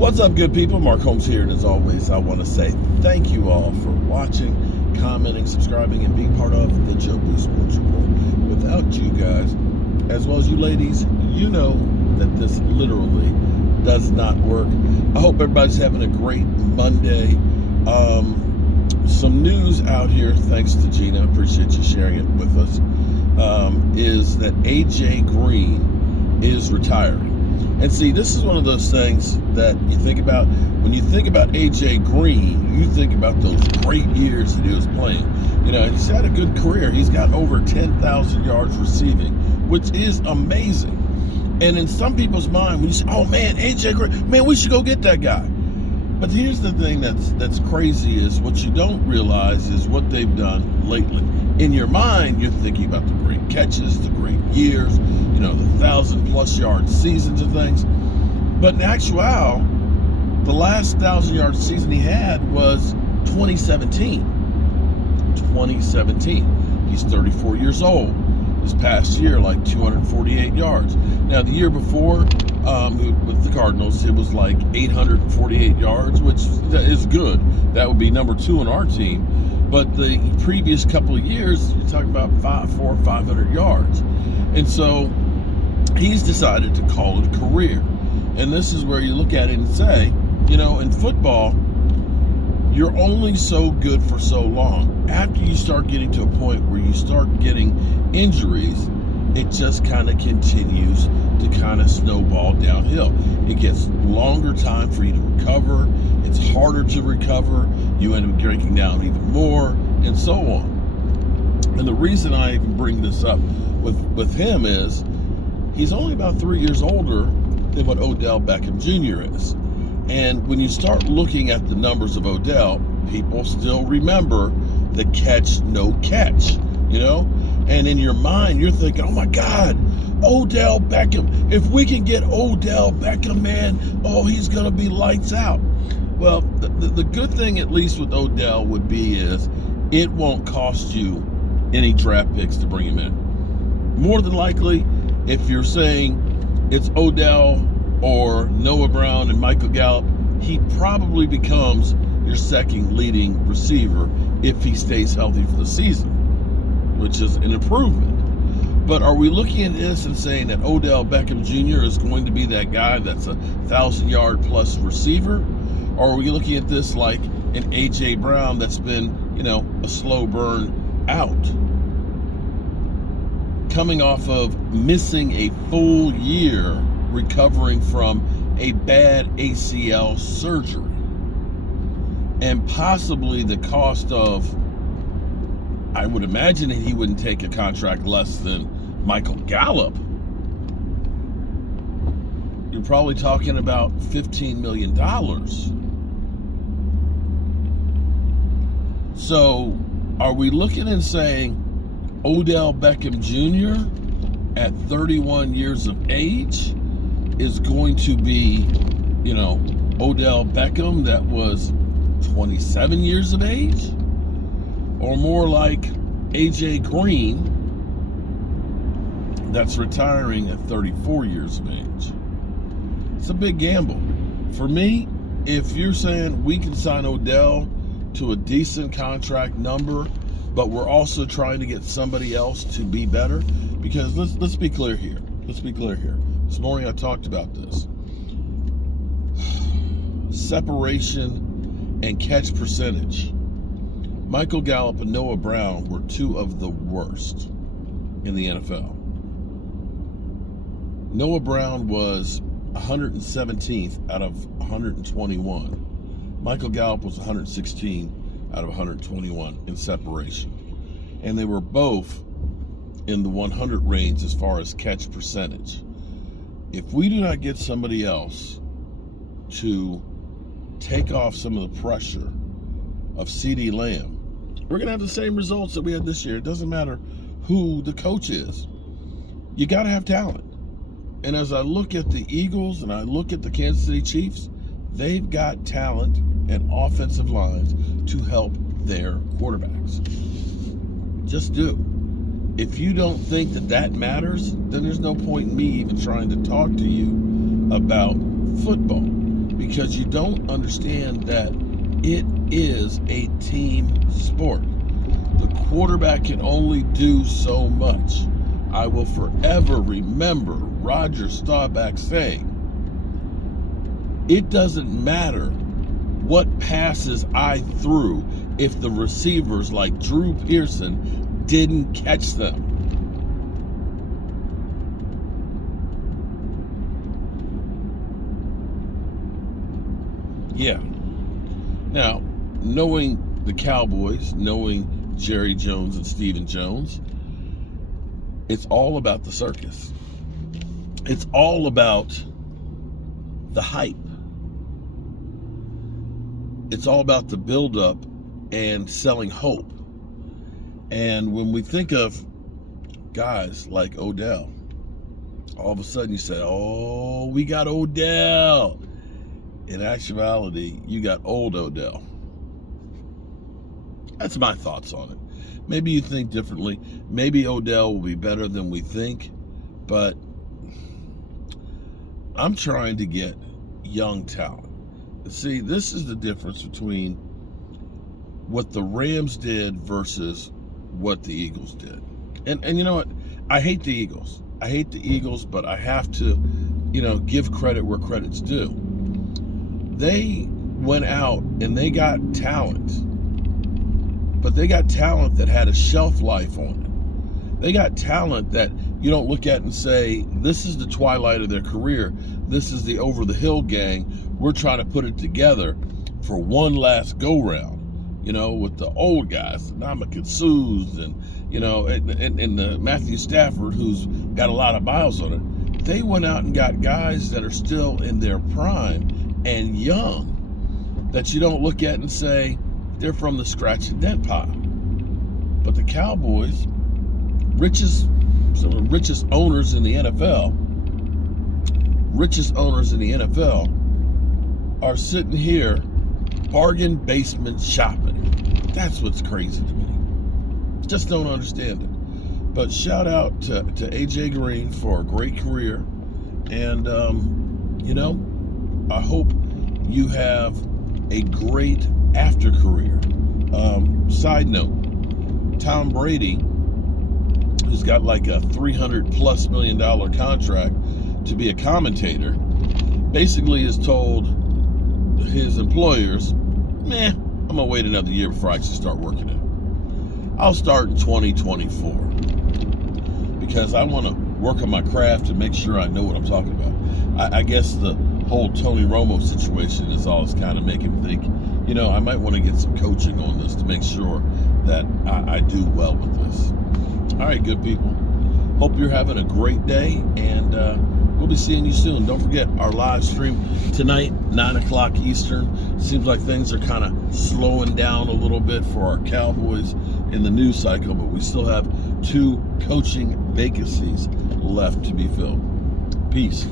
What's up, good people? Mark Holmes here, and as always, I want to say thank you all for watching, commenting, subscribing, and being part of the Joe Boo Sports Report. Without you guys, as well as you ladies, you know that this literally does not work. I hope everybody's having a great Monday. Some news out here, thanks to Gina, appreciate you sharing it with us, is that AJ Green is retiring. And see, this is one of those things that you think about. When you think about AJ Green, you think about those great years that he was playing. You know, he's had a good career. He's got over 10,000 yards receiving, which is amazing. And in some people's mind, when you say, oh man, AJ Green, man, we should go get that guy. But here's the thing that's crazy is what you don't realize is what they've done lately. In your mind, you're thinking about the great catches, the great years, you know, the 1,000+ yard seasons and things. But in actuality, the last 1,000-yard season he had was 2017. 2017. He's 34 years old. This past year, like 248 yards. Now, the year before, with the Cardinals, it was like 848 yards, which is good. That would be number 2 on our team. But the previous couple of years, you're talking about 400 or 500 yards. And so he's decided to call it a career. And this is where you look at it and say, you know, in football, you're only so good for so long. After you start getting to a point where you start getting injuries, it just kind of continues to kind of snowball downhill. It gets longer time for you to recover. It's harder to recover. You end up breaking down even more, and so on. And the reason I even bring this up with him is he's only about 3 years older than what Odell Beckham Jr. is. And when you start looking at the numbers of Odell, people still remember the catch, no catch, you know? And in your mind, you're thinking, oh my God, Odell Beckham. If we can get Odell Beckham, man, oh, he's going to be lights out. Well, the good thing, at least with Odell, would be is it won't cost you any draft picks to bring him in. More than likely, if you're saying it's Odell or Noah Brown and Michael Gallup, he probably becomes your second leading receiver if he stays healthy for the season, which is an improvement. But are we looking at this and saying that Odell Beckham Jr. is going to be that guy that's a 1,000-yard plus receiver? Or are we looking at this like an A.J. Brown that's been, you know, a slow burn out? Coming off of missing a full year recovering from a bad ACL surgery. And possibly the cost of, I would imagine that he wouldn't take a contract less than Michael Gallup. You're probably talking about $15 million. So are we looking and saying Odell Beckham Jr. at 31 years of age is going to be, you know, Odell Beckham that was 27 years of age? Or more like AJ Green that's retiring at 34 years of age? It's a big gamble. For me, if you're saying we can sign Odell to a decent contract number, but we're also trying to get somebody else to be better, because let's be clear here. Let's be clear here. This morning I talked about this. Separation and catch percentage. Michael Gallup and Noah Brown were 2 of the worst in the NFL. Noah Brown was 117th out of 121. Michael Gallup was 116 out of 121 in separation. And they were both in the 100 range as far as catch percentage. If we do not get somebody else to take off some of the pressure of CeeDee Lamb, we're going to have the same results that we had this year. It doesn't matter who the coach is. You got to have talent. And as I look at the Eagles and I look at the Kansas City Chiefs, they've got talent and offensive lines to help their quarterbacks. Just do. If you don't think that matters, then there's no point in me even trying to talk to you about football. because you don't understand that it is a team sport. The quarterback can only do so much. I will forever remember Roger Staubach saying, it doesn't matter what passes I threw if the receivers like Drew Pearson didn't catch them. Yeah. Now, knowing the Cowboys, knowing Jerry Jones and Stephen Jones, it's all about the circus. It's all about the hype. It's all about the buildup and selling hope. And when we think of guys like Odell, all of a sudden you say, oh, we got Odell. In actuality, you got old Odell. That's my thoughts on it. Maybe you think differently. Maybe Odell will be better than we think, but I'm trying to get young talent. See, this is the difference between what the Rams did versus what the Eagles did. And you know what? I hate the Eagles. I hate the Eagles, but I have to, give credit where credit's due. They went out and they got talent, but they got talent that had a shelf life on it. They got talent that you don't look at and say, this is the twilight of their career. This is the over-the-hill gang. We're trying to put it together for one last go-round, with the old guys, the Ndamukong Suhs and the Matthew Stafford, who's got a lot of miles on it. They went out and got guys that are still in their prime and young, that you don't look at and say they're from the scratch and dent pile. But the Cowboys, some of the richest owners in the NFL, are sitting here bargain basement shopping. That's what's crazy to me. Just don't understand it. But shout out to AJ Green for a great career. And, I hope you have a great after career. Side note, Tom Brady, who's got like a $300+ million contract to be a commentator, basically has told his employers, I'm gonna wait another year before I actually start working it. I'll start in 2024 because I want to work on my craft and make sure I know what I'm talking about. I guess the whole Tony Romo situation is all it's kind of making me think, I might want to get some coaching on this to make sure that I do well with this. All right, good people. Hope you're having a great day, and we'll be seeing you soon. Don't forget our live stream tonight, 9 o'clock Eastern. Seems like things are kind of slowing down a little bit for our Cowboys in the news cycle, but we still have 2 coaching vacancies left to be filled. Peace.